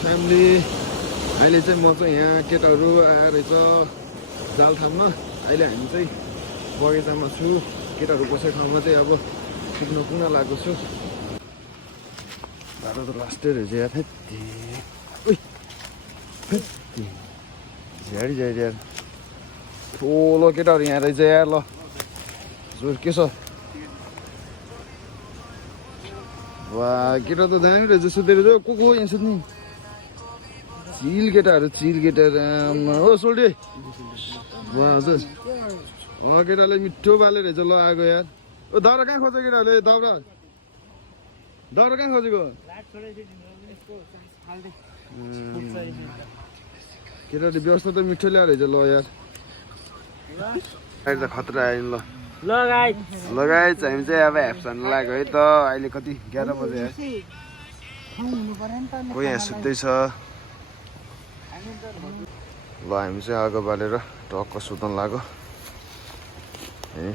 family अहिले चाहिँ म चाहिँ यहाँ केटाहरू आएर रहेछ जाल थाम्न अहिले हामी चाहिँ बगैँचामा छु केटाहरू बसेको ठाउँमा चाहिँ अब पुग्न लागेको छु बाटो त लास्टै रहेछ यार झ्याडी झ्याडी यार ठुलो केटाहरू यहाँ रहेछ यार ल जोर के छ वा केटा त दामी रहेछ सुतेर जो को यहाँ सुत्ने चिल केटाहरू हो सोल्टे वा हजुर केटाले मिठो बाले रहेछ ल आएको यार ओ दाउरा कहाँ खोज्यो केटाहरूले दाउरा कहाँ खोजेको केटाले व्यवस्था त मिठो ल्याएर रहेछ ल यार अहिले त खतरा आयो ल लगाइ हामी चाहिँ अब हेप्सन लाग्यो है त अहिले कति 11 बजे यार कोही यहाँ सुत्दैछ ल हामी चाहिँ आगो बालेर टक्क सुत्न लाग्यो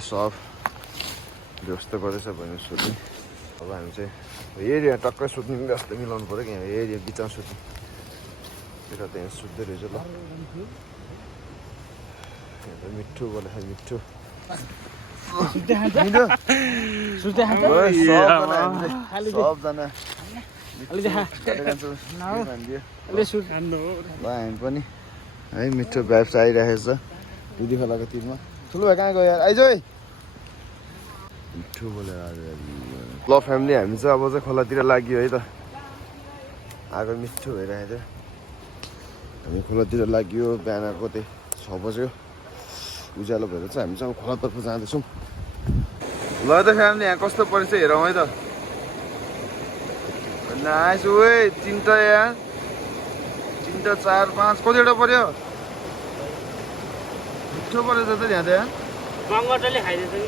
सब व्यवस्था गरेछ भने सुत्ने अब हामी चाहिँ एरिया टक्कै सुत्ने व्यवस्था मिलाउनु पऱ्यो कि यहाँ एरिया बिचमा सुत्ने त्यता त यहाँ सुत्दै रहेछ ल यहाँ त मिठो बोले मिठो सबजना हामी पनि है मिठो भाइब्स आइरहेको छ दुधी खोलाको तिरमा ठुलो भाइ कहाँ गयो यार आइज है मिठो बोलेर ल फ्यामिली हामी चाहिँ अब चाहिँ खोलातिर लाग्यो है त आगो मिठो भइरहेको थियो हामी खोलातिर लाग्यो बिहानको त्यही 6 बज्यो उज्यालो भएर चाहिँ हामी चाहिँ खोलातर्फ जाँदैछौँ ल त फ्यामिली यहाँ कस्तो परेछ हेरौँ है त नाइस ओए 3टा यहाँ 3टा 4 5 कतिवटा पर्यो मिठो परेछ त यहाँ त यहाँ बङ्गटले खाइदिन्छ कि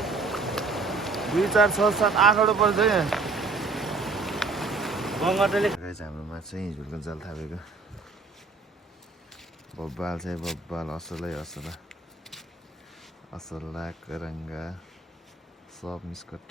2 4 6 7 8वटा पर्छ यहाँ बङ्गटले हाम्रोमा चाहिँ झुल्को जाल थापेको बब्बाल चाहिँ बब्बाल असला करङ्गा सब मिस्कट